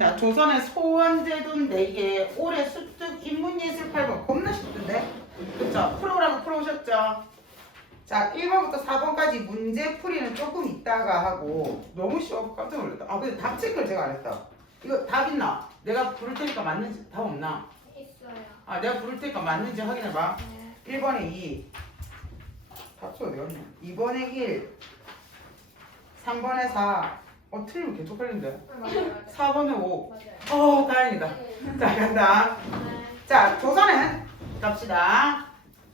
자, 조선의 소원제도는 4개, 올해 수특 인문예술 8번. 겁나 쉽던데? 그쵸? 프로그램 풀어오셨죠? 자, 1번부터 4번까지 문제 풀이는 조금 이따가 하고, 너무 쉬워. 깜짝 놀랐다. 아, 근데 답 체크를 제가 안 했다. 이거 답 있나? 내가 부를 테니까 맞는지, 답 없나? 있어요. 아, 내가 부를 테니까 맞는지 확인해봐. 네. 1번에 2. 답수 어디 갔냐? 2번에 1. 3번에 4. 틀리면 계속 걸린대. 맞아요. 4번에 5. 맞아요. 다행이다. 자, 간다. 자, 조선은 갑시다.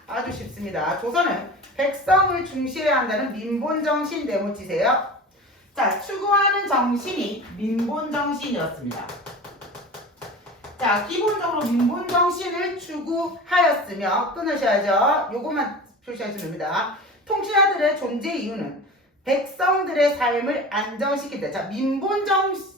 아주 쉽습니다. 조선은 백성을 중시해야 한다는 민본정신 메모치세요. 자, 추구하는 정신이 민본정신이었습니다. 자, 기본적으로 민본정신을 추구하였으며 끊으셔야죠. 요것만 표시하시면 됩니다. 통치자들의 존재 이유는 백성들의 삶을 안정시킨다. 자, 민본정신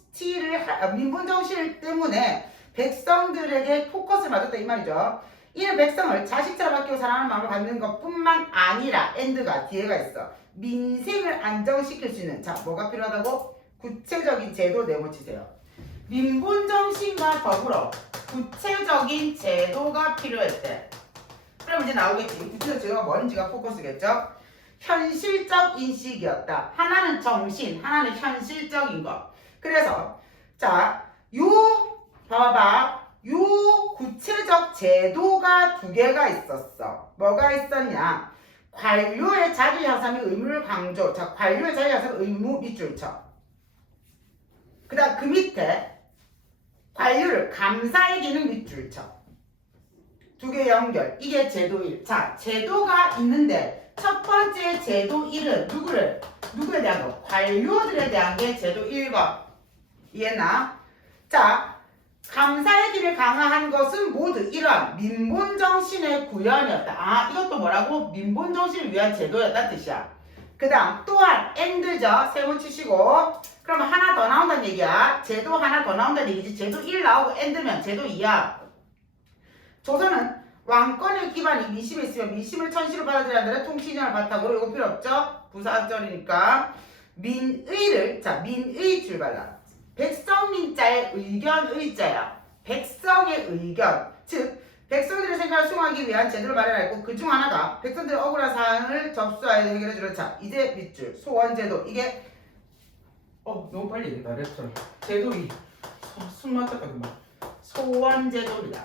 때문에 백성들에게 포커스를 맞췄다 이 말이죠. 이는 백성을 자식처럼 아끼고 사랑하는 마음을 갖는 것뿐만 아니라 엔드가 뒤에가 있어. 민생을 안정시킬 수 있는 자 뭐가 필요하다고? 구체적인 제도 내모치세요. 민본정신과 더불어 구체적인 제도가 필요했대. 그럼 이제 나오겠지. 구체적 제도가 뭔지가 포커스겠죠. 현실적 인식이었다. 하나는 정신, 하나는 현실적인 것. 그래서 자, 봐봐. 요 구체적 제도가 2개가 있었어. 뭐가 있었냐? 관료의 자기 향상 및 의무를 강조. 자, 관료의 자기 향상 의무 밑줄 쳐. 그 다음 그 밑에 관료를 감사의 기능 밑줄 쳐. 2개 연결. 이게 제도 1. 자, 제도가 있는데 첫 번째 제도 1은 누구에 대한 거? 관료들에 대한 게 제도 1번. 이해나? 자, 감사의 길을 강화한 것은 모두 이러한 민본정신의 구현이었다. 아, 이것도 뭐라고? 민본정신을 위한 제도였다는 뜻이야. 그 다음 또한 엔드죠. 세모 치시고 그러면 하나 더 나온다는 얘기야. 제도 하나 더 나온다는 얘기지. 제도 1 나오고 엔드면 제도 2야. 조선은 왕권의 기반이 민심에 있으면 민심을 천시로 받아들여야 한다는 통치인을 바탕으로 이거 필요 없죠? 부사절이니까 민의 출발라. 백성민자의 의견 의자야. 백성의 의견. 즉 백성들의 생각을 수용하기 위한 제도를 마련하였고 그 중 하나가 백성들의 억울한 사항을 접수하여 해결해주는 자 이제 밑줄 소원제도. 이게 너무 빨리 얘기다. 랩처럼 제도 2 숨 막혔다 금방. 소원제도입니다.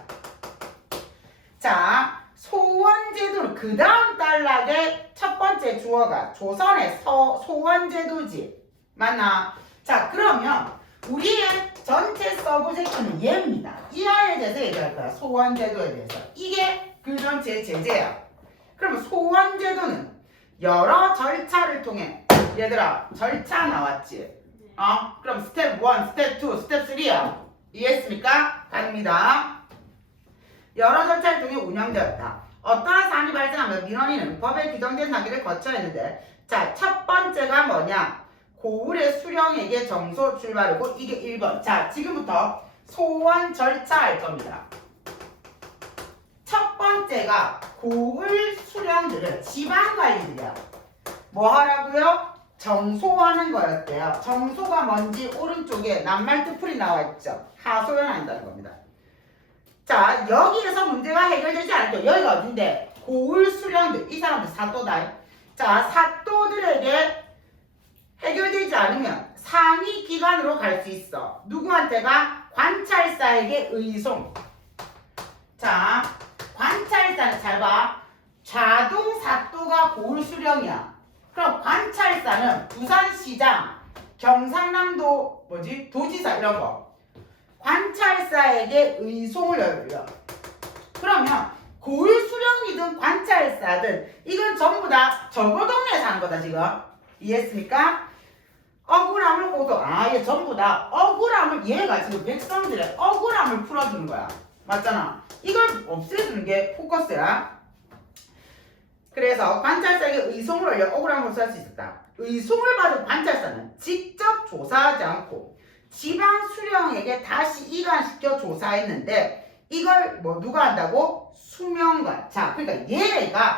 자, 소원제도는 그 다음 단락의 첫 번째 주어가 조선의 소원제도지. 맞나? 자, 그러면 우리의 전체 서브젝트는 얘입니다. 이하에 대해서 얘기할 거야. 소원제도에 대해서. 이게 그 전체의 제재야. 그러면 소원제도는 여러 절차를 통해 얘들아 절차 나왔지? 그럼 스텝 1, 스텝 2, 스텝 3야. 이해했습니까? 갑니다. 여러 절차를 통해 운영되었다. 어떠한 사안이 발생하면 민원인은 법에 규정된 단계를 거쳐야 했는데 자, 첫 번째가 뭐냐? 고을의 수령에게 정소 출발이고 이게 1번. 자, 지금부터 소원 절차 할 겁니다. 첫 번째가 고을 수령들은 지방관리들이야. 뭐 하라고요? 정소하는 거였대요. 정소가 뭔지 오른쪽에 낱말투풀이 나와 있죠. 하소연한다는 겁니다. 자, 여기에서 문제가 해결되지 않을 때 여기가 어딘데? 고을 수령들. 이 사람들 사또다. 자, 사또들에게 해결되지 않으면 상위 기관으로 갈 수 있어. 누구한테가? 관찰사에게 의송. 자, 관찰사는 잘 봐. 좌동 사또가 고을 수령이야. 그럼 관찰사는 부산시장, 경상남도 도지사 이런 거. 관찰사에게 의송을 열려. 그러면 고을 수령이든 관찰사든 이건 전부 다 저거 동네에서 하는 거다 지금. 이해했습니까? 억울함을 고소. 얘 전부 다 억울함을 얘가 지금 백성들의 억울함을 풀어주는 거야. 맞잖아. 이걸 없애주는 게 포커스야. 그래서 관찰사에게 의송을 올려 억울함을 호소할 수 있었다. 의송을 받은 관찰사는 직접 조사하지 않고 지방 수령에게 다시 이관시켜 조사했는데 이걸 누가 한다고? 수명관. 자, 그러니까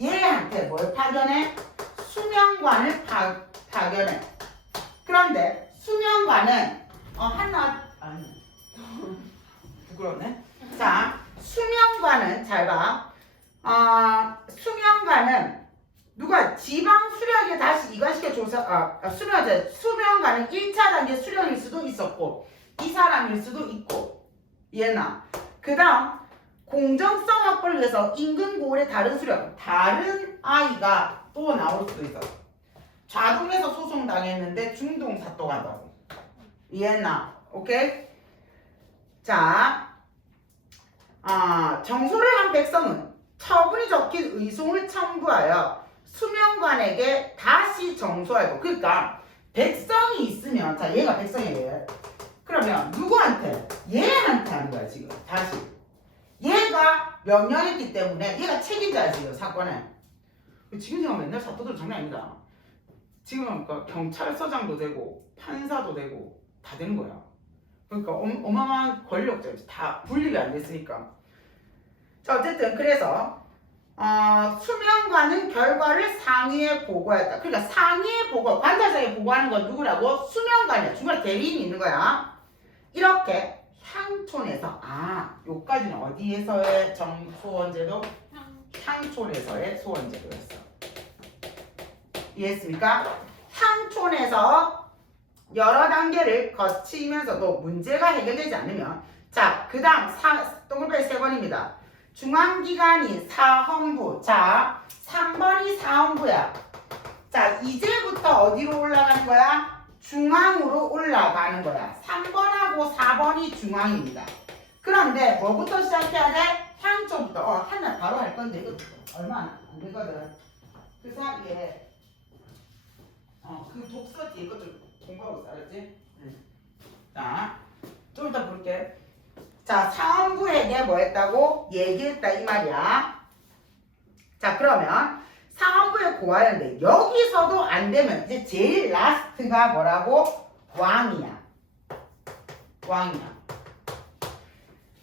얘한테 뭘 파견해? 수명관을 파견해. 그런데 수명관은 한나 있었고 이 사람일 수도 있고 이해나? 그 다음 공정성 확보를 위해서 임금 고을의 다른 수령 다른 아이가 또 나올 수도 있어. 좌동에서 소송당했는데 중동사 또 간다고. 이해나? 오케이? 자, 정소를 한 백성은 처분이 적힌 의송을 첨부하여 수명관에게 다시 정소하고. 그러니까 백성이 있으면, 자 얘가 백성이에요. 그러면 누구한테? 얘한테 하는 거야 지금. 다시 얘가 명령했기 때문에 얘가 책임자야 지금 사건에. 지금 생각하면 맨날 사또들 장난 아니다. 지금 그러니까 경찰서장도 되고 판사도 되고 다 되는 거야. 그러니까 어마어마한 권력자 다 분리가 안 됐으니까. 자 어쨌든 그래서 수명관은 결과를 상위에 보고했다. 그러니까 상위에 보고 관찰자에 보고하는 건 누구라고? 수명관이야. 중간에 대리인이 있는 거야. 이렇게 향촌에서 요까지는 어디에서의 소원제도? 향촌에서의 소원제도였어. 이해했습니까? 향촌에서 여러 단계를 거치면서도 문제가 해결되지 않으면 자, 그 다음 동글바리 3번입니다. 중앙기관이 사헌부. 자, 3번이 사헌부야. 자, 이제부터 어디로 올라가는 거야? 중앙으로 올라가는 거야. 3번하고 4번이 중앙입니다. 그런데 뭐부터 시작해야 돼? 향초부터. 하나 바로 할 건데 이거 얼마 안 되거든. 그 사이에 그 독서 뒤에 거 좀 공부하고 있어. 알았지? 자, 좀 이따 볼게. 자, 사헌부에게 뭐 했다고? 얘기했다 이 말이야. 자, 그러면 사헌부에 고하였는데 여기서도 안 되면 이제 제일 라스트가 뭐라고? 왕이야. 왕이야.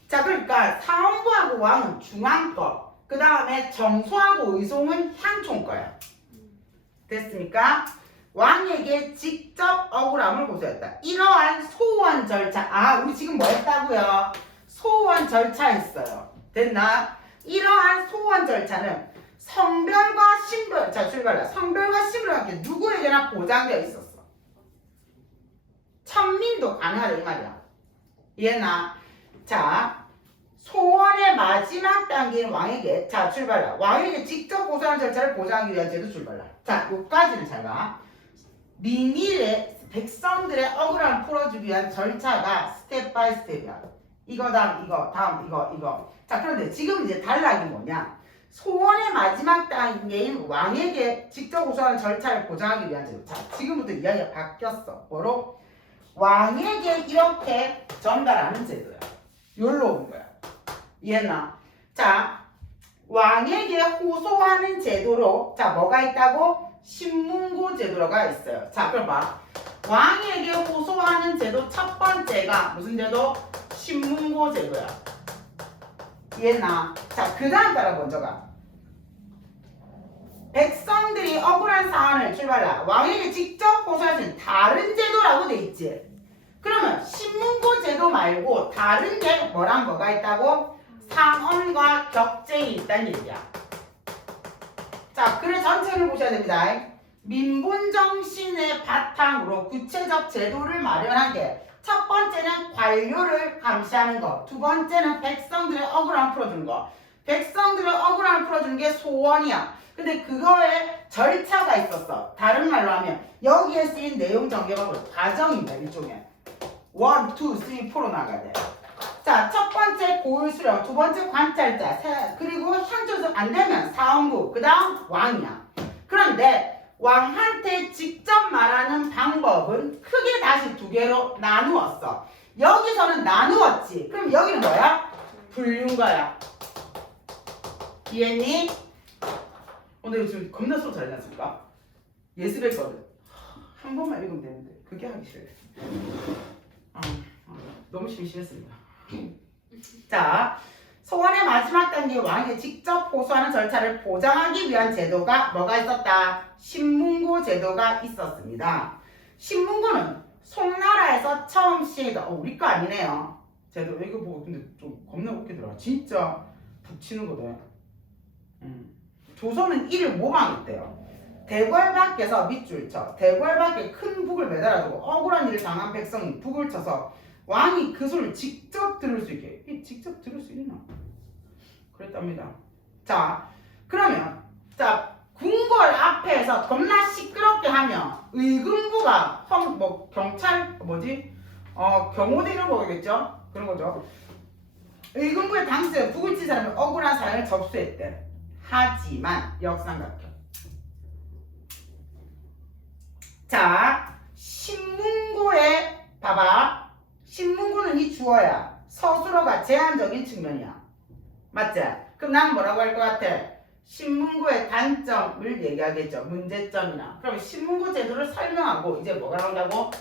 자, 그러니까 사헌부하고 왕은 중앙 거. 그 다음에 정소하고 의송은 향촌 거야. 됐습니까? 왕에게 직접 억울함을 고소했다. 이러한 소원 절차. 우리 지금 뭐 했다고요? 소원 절차 했어요. 됐나? 이러한 소원 절차는 성별과 신분, 자 출발해. 성별과 신분과 함께 누구에게나 보장되어 있었어. 천민도 가능하다 이 말이야. 이해나? 자, 소원의 마지막 단계인 왕에게, 자 출발해. 왕에게 직접 고소하는 절차를 보장하기 위한 제도 출발해. 자, 여기까지는 잘 봐. 민일의 백성들의 억울함을 풀어주기 위한 절차가 스텝 바이 스텝이야. 이거 다음 이거 다음 이거. 자, 그런데 지금 이제 단락이 뭐냐? 소원의 마지막 단계인 왕에게 직접 고소하는 절차를 보장하기 위한 제도. 자, 지금부터 이야기가 바뀌었어. 뭐로? 왕에게 이렇게 전달하는 제도야. 여기로 온 거야. 이해했나? 자, 왕에게 호소하는 제도로 자 뭐가 있다고? 신문고 제도가 있어요. 자, 그럼 봐. 왕에게 호소하는 제도 첫 번째가 무슨 제도? 신문고 제도야. 이해나? 자, 그 다음 따라 먼저 가. 백성들이 억울한 사안을 출발해 왕에게 직접 호소할 수 있는 다른 제도라고 돼 있지. 그러면 신문고 제도 말고 다른 게 뭐랑 뭐가 있다고? 상언과 격쟁이 있다는 얘기야. 자, 글의 전체를 보셔야 됩니다. 민본정신의 바탕으로 구체적 제도를 마련한 게 첫 번째는 관료를 감시하는 거, 두 번째는 백성들의 억울함을 풀어주는 거. 백성들의 억울함을 풀어주는 게 소원이야. 근데 그거에 절차가 있었어. 다른 말로 하면 여기에 쓰인 내용 전개가 과정입니다. 일종의 1, 2, 3, 4로 나가야 돼. 자, 첫 번째 고을 수령, 두 번째 관찰자, 그리고 향초에서 안 되면 사헌부, 그 다음 왕이야. 그런데 왕한테 직접 말하는 방법은 크게 다시 두 개로 나누었어. 여기서는 나누었지. 그럼 여기는 뭐야? 불륜거야. 이해했니? 오늘 지금 겁나 수업 잘하지 않습니까? 예습했거든. 한 번만 읽으면 되는데 그게 하기 싫어요. 너무 심심했습니다. 자, 소원의 마지막 단계 왕에게 직접 호소하는 절차를 보장하기 위한 제도가 뭐가 있었다? 신문고 제도가 있었습니다. 신문고는 송나라에서 처음 시행했다. 우리 거 아니네요. 제도 이거 보고 근데 좀 겁나 웃기더라. 진짜 붙이는 거네. 조선은 이를 모방했대요. 대궐 밖에서 밑줄 쳐. 대궐 밖에 큰 북을 매달아두고 억울한 일을 당한 백성이 북을 쳐서 왕이 그 소리를 직접 들을 수 있게. 직접 들을 수 있나? 그랬답니다. 자, 그러면 자 궁궐 앞에서 겁나 시끄럽게 하면 의금부가 경찰 경호대 이런 거겠죠? 그런 거죠. 의금부의 당시에 북을 친 사람이 억울한 사연을 접수했대. 하지만 역삼각형. 자, 신문고에 봐봐. 신문고는 이 주어야. 서술어가 제한적인 측면이야. 맞지? 그럼 난 뭐라고 할 것 같아? 신문고의 단점을 얘기하겠죠. 문제점이나. 그럼 신문고 제도를 설명하고 이제 뭐가 나온다고?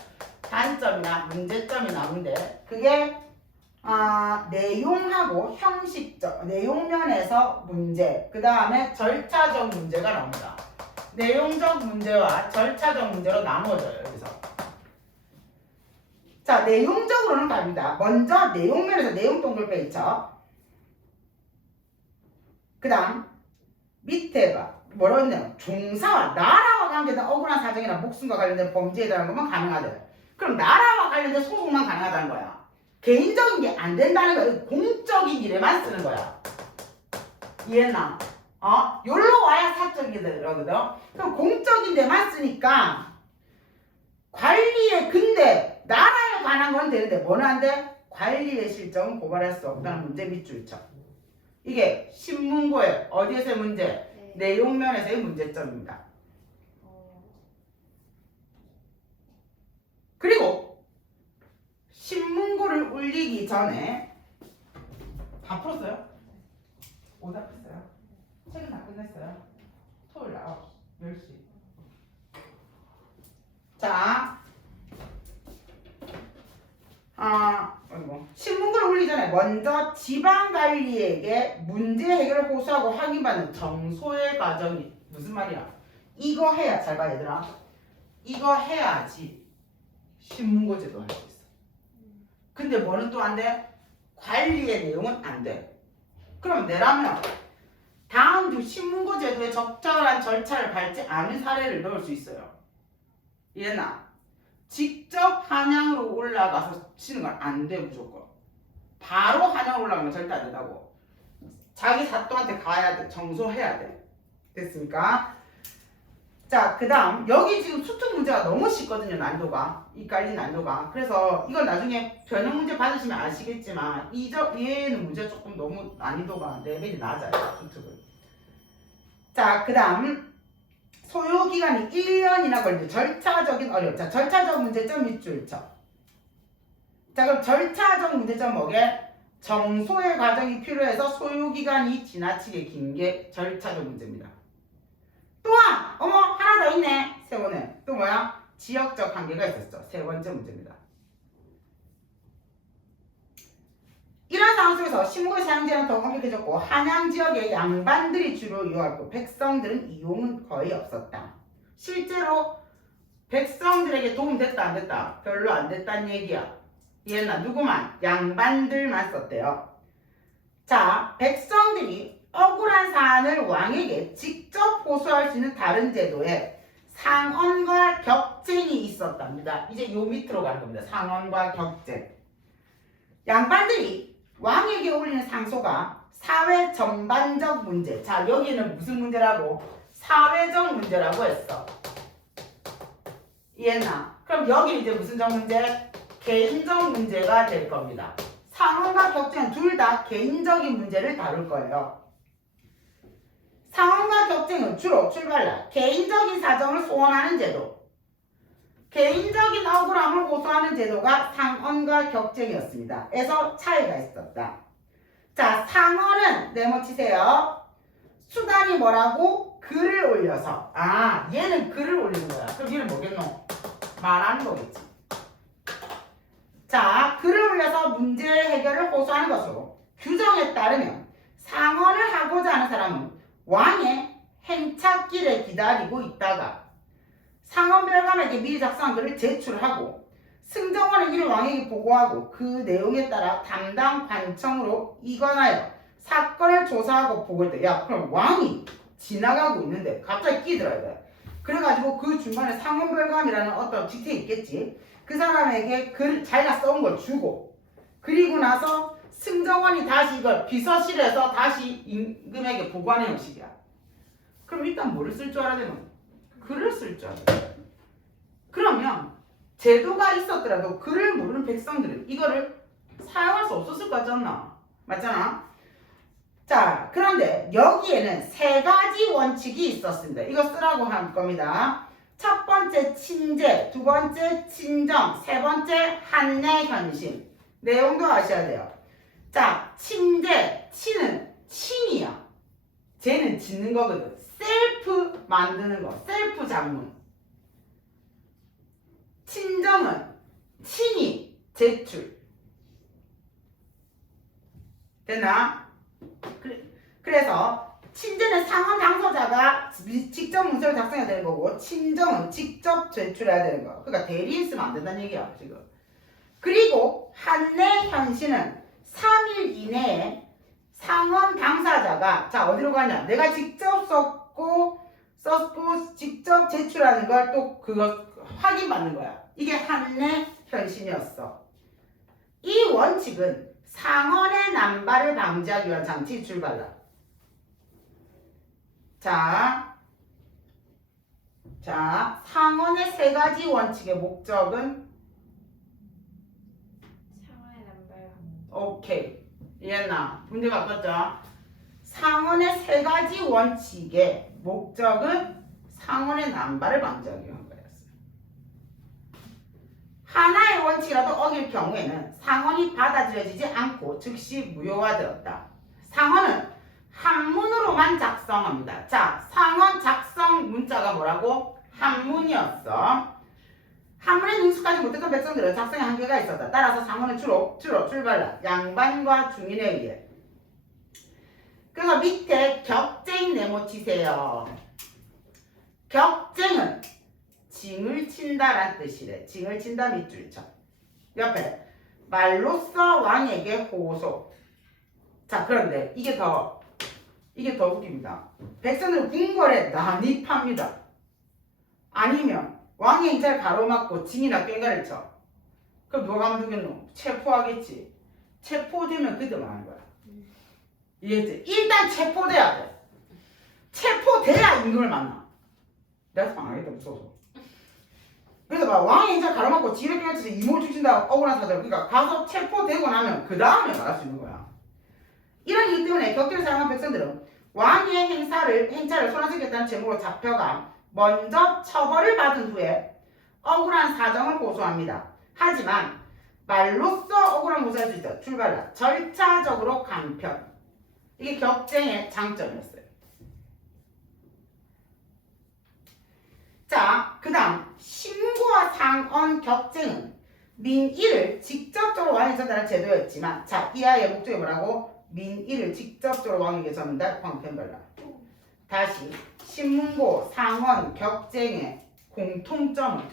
단점이나 문제점이 나오는데 그게 내용하고 형식적, 내용면에서 문제, 그 다음에 절차적 문제가 나옵니다. 내용적 문제와 절차적 문제로 나눠져요, 여기서. 자, 내용적으로는 갑니다. 먼저 내용면에서 내용 동글 빼있죠. 그 다음, 밑에 봐. 뭐라고 했냐면, 종사와 나라와 관계된 억울한 사정이나 목숨과 관련된 범죄에 대한 것만 가능하대. 그럼 나라와 관련된 소송만 가능하다는 거야. 개인적인 게 안 된다는 거야. 공적인 일에만 쓰는 거야. 이해나? 여기로 와야 사적이 되거든. 그럼 공적인 데만 쓰니까 관리에 근데 나라에 관한 건 되는데 뭐는 안 돼? 관리의 실정은 고발할 수 없다는 문제 밑줄 쳐. 이게 신문고의 어디에서의 문제? 네. 내용면에서의 문제점입니다. 그리고 신문고를 울리기 전에 다 풀었어요? 오답했어요? 책은 다 끝냈어요? 토요일 9시, 10시. 자, 신문고를 울리기 전에 먼저 지방관리에게 문제 해결을 호소하고 확인받는 정소의 과정이 무슨 말이야? 이거 해야, 잘 봐 얘들아. 이거 해야지 신문고 제도 할 수 있어. 근데 뭐는 또 안 돼? 관리의 내용은 안 돼. 그럼 내라면 다음 주 신문고 제도에 적절한 절차를 밟지 않은 사례를 넣을 수 있어요. 이해나? 직접 한양으로 올라가서 치는 건 안 돼, 무조건. 바로 한양 올라가면 절대 안 된다고. 자기 사또한테 가야 돼. 정소해야 돼. 됐습니까? 자, 그 다음 여기 지금 수특 문제가 너무 쉽거든요. 난도가. 이 깔린 난도가. 그래서 이건 나중에 변형 문제 받으시면 아시겠지만 얘는 문제 조금 너무 난이도가 레벨이 낮아요. 수특은. 자, 그 다음 소요기간이 1년이나 걸리는 절차적인 어려움. 자, 절차적 문제점 밑줄 쳐. 자, 그럼 절차적 문제점 뭐게? 정소의 과정이 필요해서 소요기간이 지나치게 긴 게 절차적 문제입니다. 또한 하나 더 있네. 세 번에 또 뭐야? 지역적 한계가 있었죠. 세 번째 문제입니다. 이런 상황 속에서 신문고의 사용제는 더욱 엄격해졌고 한양 지역의 양반들이 주로 이용했고 백성들은 이용은 거의 없었다. 실제로 백성들에게 도움됐다 안 됐다? 별로 안 됐다는 얘기야. 이해나? 누구만? 양반들만 썼대요. 자, 백성들이 억울한 사안을 왕에게 직접 호소할 수 있는 다른 제도에 상언과 격쟁이 있었답니다. 이제 요 밑으로 가는 겁니다. 상언과 격쟁. 양반들이 왕에게 올리는 상소가 사회 전반적 문제. 자, 여기는 무슨 문제라고? 사회적 문제라고 했어. 이해나? 그럼 여기 이제 무슨 적 문제? 개인적 문제가 될 겁니다. 상언과 격쟁은 둘 다 개인적인 문제를 다룰 거예요. 상언과 격쟁은 주로 출발날 개인적인 사정을 소원하는 제도. 개인적인 억울함을 호소하는 제도가 상언과 격쟁이었습니다. 에서 차이가 있었다. 자, 상언은 네모치세요. 수단이 뭐라고? 글을 올려서. 얘는 글을 올리는 거야. 그럼 얘는 뭐겠노? 말하는 거겠지. 자, 글을 올려서 문제 해결을 호소하는 것으로 규정에 따르면 상언을 하고자 하는 사람은 왕의 행차길에 기다리고 있다가 상언별감에게 미리 작성한 글을 제출하고 승정원은 이를 왕에게 보고하고 그 내용에 따라 담당 관청으로 이관하여 사건을 조사하고 보고할 때, 야, 그럼 왕이 지나가고 있는데 갑자기 끼들어야 돼. 그래가지고 그 중간에 상원별감이라는 어떤 직책이 있겠지. 그 사람에게 자기가 써온 걸 주고, 그리고 나서 승정원이 다시 이걸 비서실에서 다시 임금에게 보고하는 형식이야. 그럼 일단 뭐를 쓸 줄 알아야 되노? 글을 쓸 줄 알아야 돼. 그러면 제도가 있었더라도 글을 모르는 백성들은 이거를 사용할 수 없었을 것 같지 않나? 맞잖아? 자, 그런데 여기에는 세 가지 원칙이 있었습니다. 이거 쓰라고 할 겁니다. 첫 번째 친제, 두 번째 친정, 세 번째 한내 현심. 내용도 아셔야 돼요. 자, 친제, 친은 친이야. 쟤는 짓는 거거든. 셀프 만드는 거, 셀프 작문. 친정은 친이 제출. 됐나? 그래서 친제는 상원 당사자가 직접 문서를 작성해야 되는 거고, 친정은 직접 제출해야 되는 거. 그러니까 대리인 쓰면 안 된다는 얘기야 지금. 그리고 한내 현신은 3일 이내에 상원 당사자가 자 어디로 가냐? 내가 직접 썼고 직접 제출하는 걸 또 그거 확인받는 거야. 이게 한내 현신이었어. 이 원칙은 상원의 남발을 방지하기 위한 장치 출발라. 자, 상원의 세 가지 원칙의 목적은 상원의 남발. 오케이. 이해했나? 문제 바꿨죠? 상원의 세 가지 원칙의 목적은 상원의 남발을 방지하기 위한 거였어요. 하나의 원칙이라도 어길 경우에는 상원이 받아들여지지 않고 즉시 무효화되었다. 상원은 한문으로만 작성합니다. 자, 상원 작성 문자가 뭐라고? 한문이었어. 한문에 능숙하지 못했던 백성들은 작성에 한계가 있었다. 따라서 상원은 주로 출발라. 양반과 중인에 의해. 그래서 밑에 격쟁 네모 치세요. 격쟁은 징을 친다란 뜻이래. 징을 친다 밑줄 쳐. 옆에 말로써 왕에게 호소. 자, 그런데 이게 더 웃깁니다. 백성들은 궁궐에 난입합니다. 아니면 왕의 행차를 가로막고 징이나 꾀가를 쳐. 그럼 누가 가면 되겠노? 체포하겠지. 체포되면 그때 망하는 거야. 이해했지? 일단 체포돼야 돼. 체포돼야 임금을 만나. 내가 망하겠다 무서워서. 그래서 막 왕의 행차를 가로막고 징이나 꾀가를 쳐서 이모를 죽인다 억울한 사절. 그러니까 가서 체포되고 나면 그 다음에 말할 수 있는 거야. 이런 이유 때문에 격전을 사용한 백성들은 왕의 행차를 손아섭겠다는 제목으로 잡혀가 먼저 처벌을 받은 후에 억울한 사정을 고소합니다. 하지만 말로써 억울한 고소할 수 있다. 출발라. 절차적으로 간편. 이게 격쟁의 장점이었어요. 자, 그 다음 신고와 상언 격쟁은 민의를 직접적으로 왕에게 전달한 제도였지만 자, 이하의 목적이 뭐라고? 민의를 직접적으로 왕에게 전달, 광편별라. 다시 신문고, 상원, 격쟁의 공통점은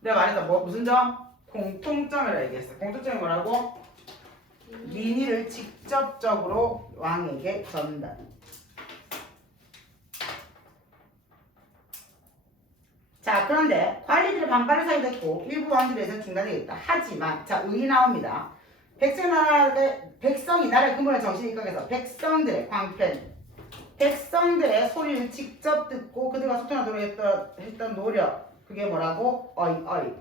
내가 말했다. 무슨 점? 공통점이라고 얘기했어. 공통점이 뭐라고? 민의를 직접적으로 왕에게 전달. 자, 그런데 관리들의 반발을 사유됐고 일부 왕들에서 중단되겠다. 하지만 자, 의의 나옵니다. 백성이 나라의 근본의 정신이 입각해서 백성들의 광편, 백성들의 소리를 직접 듣고 그들과 소통하도록 했던 노력, 그게 뭐라고? 어이.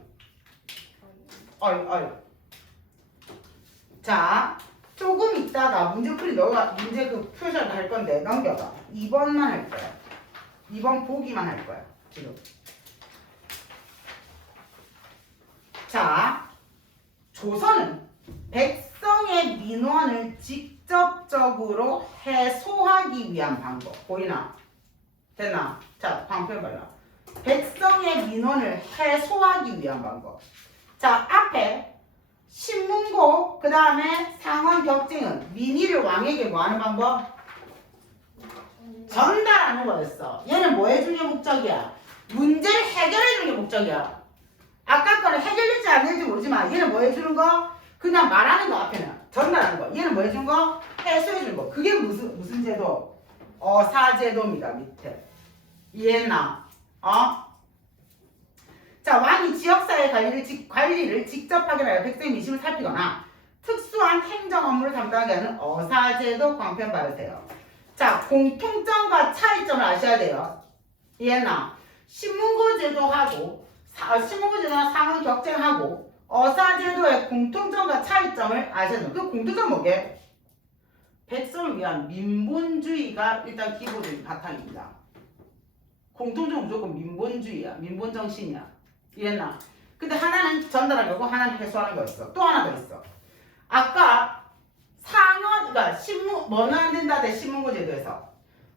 자, 조금 있다가 문제풀이 너가 문제 그 표시를 할 건데 넘겨봐. 2번만 할 거야. 2번 보기만 할 거야 지금. 자, 조선은 백성의 민원을 직접적으로 해소하기 위한 방법. 보이나? 됐나? 자, 방편 발라. 백성의 민원을 해소하기 위한 방법. 자, 앞에 신문고, 그 다음에 상원 격쟁은 민의를 왕에게 뭐 하는 방법? 전달하는 거였어. 얘는 뭐 해주는 게 목적이야? 문제를 해결해주는 게 목적이야. 아까 거는 해결될지 안 될지 모르지만 얘는 뭐 해주는 거? 그냥 말하는 거 앞에는 전달하는 거. 얘는 뭐 해주는 거? 해소해주는 거. 그게 무슨 제도? 어사제도입니다. 밑에. 이해했나? 자, 왕이 지역사회 관리를 직접 하기로 백성의 민심을 살피거나 특수한 행정 업무를 담당하게 하는 어사제도 광편 받으세요. 자, 공통점과 차이점을 아셔야 돼요. 이해했나? 신문고제도하고 신문고제도나 상원 격쟁하고 어사제도의 공통점과 차이점을 아셔야 돼요. 그 공통점 뭐게? 백성을 위한 민본주의가 일단 기본적인 바탕입니다. 공통점은 무조건 민본주의야. 민본정신이야. 이해했나? 근데 하나는 전달하는 거고 하나는 해소하는 거였어. 또 하나 더 있어. 아까 그러니까 뭐는 안 된다 대 신문고제도에서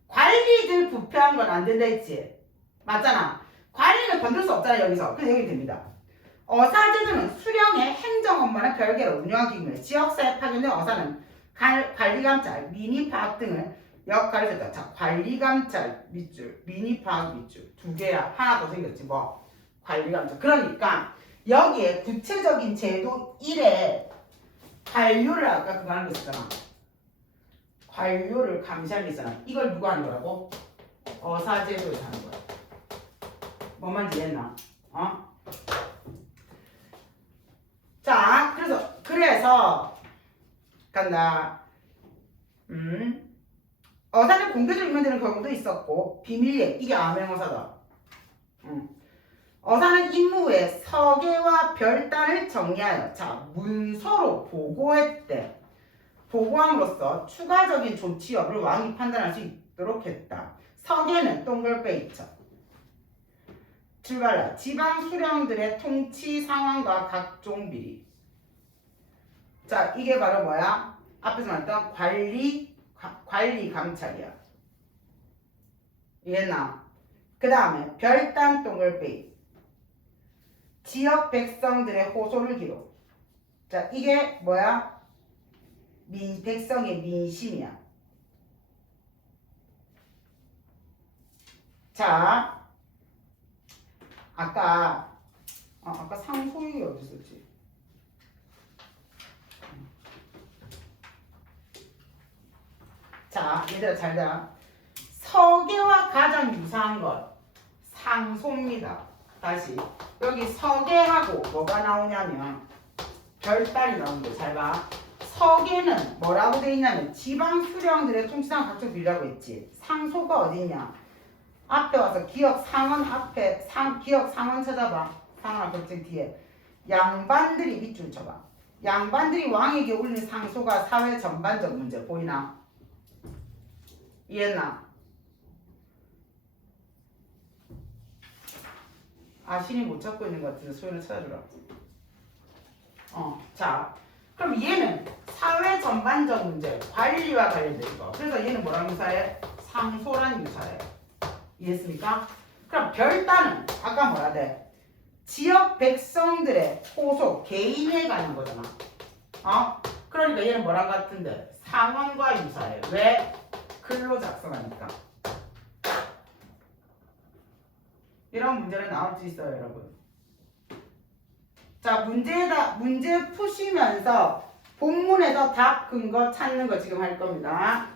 관리들 부패한 건 안 된다 했지. 맞잖아. 관리는 건들 수 없잖아 여기서. 그래서 여기 됩니다. 어사제도는 수령의 행정 업무는 별개로 운영하기 위해 지역사회 파견된 어사는 관리감찰, 민의파악 등을 역할을 했다. 자, 관리감찰 밑줄, 민의파악 밑줄 두 개야. 하나 더 생겼지 뭐. 관리감찰. 그러니까 여기에 구체적인 제도 1에 관료를 아까 그거 하는 거 있잖아. 관료를 감시하는 게 있잖아. 이걸 누가 하는 거라고? 어사제도에서 하는 거야. 뭐만 이해했나? 자, 그래서 간다. 어사는 공개적으로 임명되는 경우도 있었고 비밀리에 이게 암행어사다. 어사는 임무 후에 서계와 별단을 정리하여 자 문서로 보고했대. 보고함으로써 추가적인 조치 여부를 왕이 판단할 수 있도록 했다. 서계는 동글배 있죠. 출발라 지방 수령들의 통치 상황과 각종 비리. 자 이게 바로 뭐야? 앞에서 말했던 관리 감찰이야. 이해했나? 그 다음에 별단 동글배 지역 백성들의 호소를 기록. 자 이게 뭐야? 백성의 민심이야. 자 아까 상소익이 어디 있었지? 자 얘들아 잘 자. 서계와 가장 유사한 것 상소입니다. 다시 여기 서계하고 뭐가 나오냐면 별달이 나오는 거 잘 봐. 서계는 뭐라고 돼 있냐면 지방 수령들의 통치상 각종 비리라고 했지. 상소가 어디 있냐? 앞에 와서 기억 상원 앞에 기억 상원 찾아봐. 상원 앞에 뒤에 양반들이 밑줄 쳐봐. 양반들이 왕에게 올린 상소가 사회 전반적 문제 보이나? 이해했나? 아신이 못 찾고 있는 것 같은데 소연을 찾아주라. 자 그럼 얘는 사회 전반적 문제 관리와 관련된 거. 그래서 얘는 뭐라는 유사해? 상소란 유사해. 이해했습니까? 그럼 별단은 아까 뭐라 돼? 지역 백성들의 호소 개인에 관한 거잖아. 그러니까 얘는 뭐랑 같은데? 상원과 유사해. 왜? 글로 작성하니까. 이런 문제는 나올 수 있어요, 여러분. 자, 문제 푸시면서 본문에서 답 근거 찾는 거 지금 할 겁니다.